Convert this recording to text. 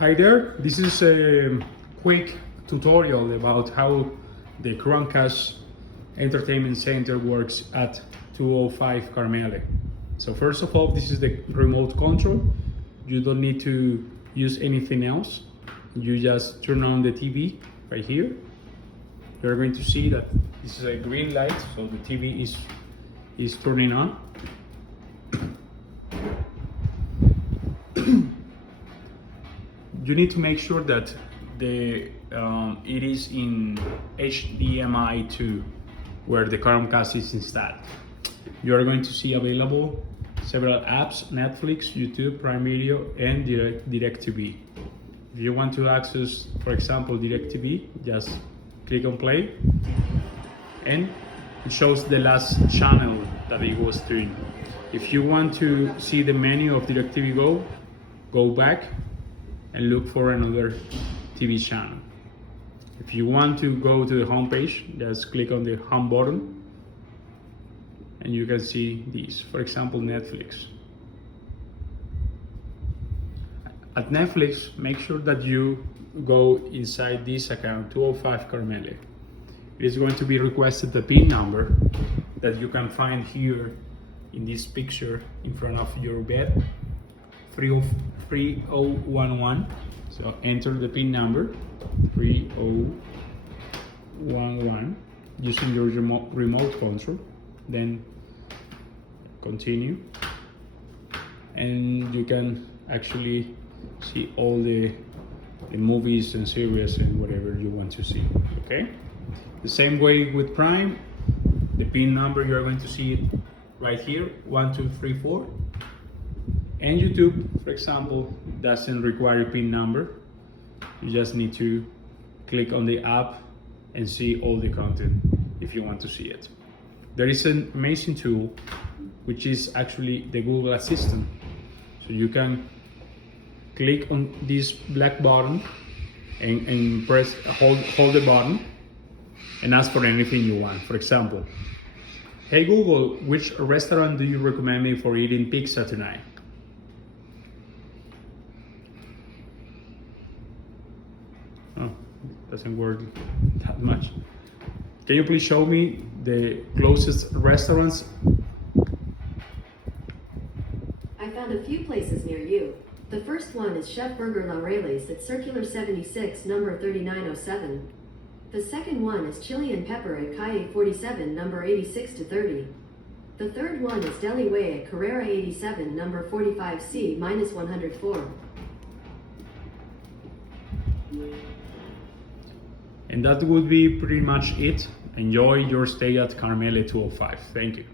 Hi there, this is a quick tutorial about how the Chromecast Entertainment Center works at 205 Carmele. So first of all, this is the remote control. You don't need to use anything else. You just turn on the TV right here. You're going to see that this is a green light, so the TV is turning on. You need to make sure that it is in HDMI 2 where the Chromecast is installed. You are going to see available several apps: Netflix, YouTube, Prime Video, and DirecTV. If you want to access, for example, DirecTV, just click on play and it shows the last channel that it was streamed. If you want to see the menu of DirecTV go back and look for another TV channel. If you want to go to the home page, just click on the home button and you can see these, for example, Netflix. At Netflix, make sure that you go inside this account, 205 Carmele. It is going to be requested the PIN number that you can find here in this picture in front of your bed, 3011. So enter the PIN number 3011 using your remote control, then continue, and you can actually see all the movies and series and whatever you want to see. Okay, the same way with Prime, the PIN number, you're going to see it right here, 1234. And YouTube, for example, doesn't require a PIN number. You just need to click on the app and see all the content if you want to see it. There is an amazing tool which is actually the Google Assistant. So you can click on this black button and hold the button and ask for anything you want. For example, hey Google, which restaurant do you recommend me for eating pizza tonight? Oh, doesn't work that much. Can you please show me the closest restaurants? I found a few places near you. The first one is Chef Burger La Rayleigh at Circular 76, number 3907. The second one is Chili and Pepper at Calle 47, number 86 to 30. The third one is Deli Way at Carrera 87, number 45C-104. And that would be pretty much it. Enjoy your stay at Carmele 205. Thank you.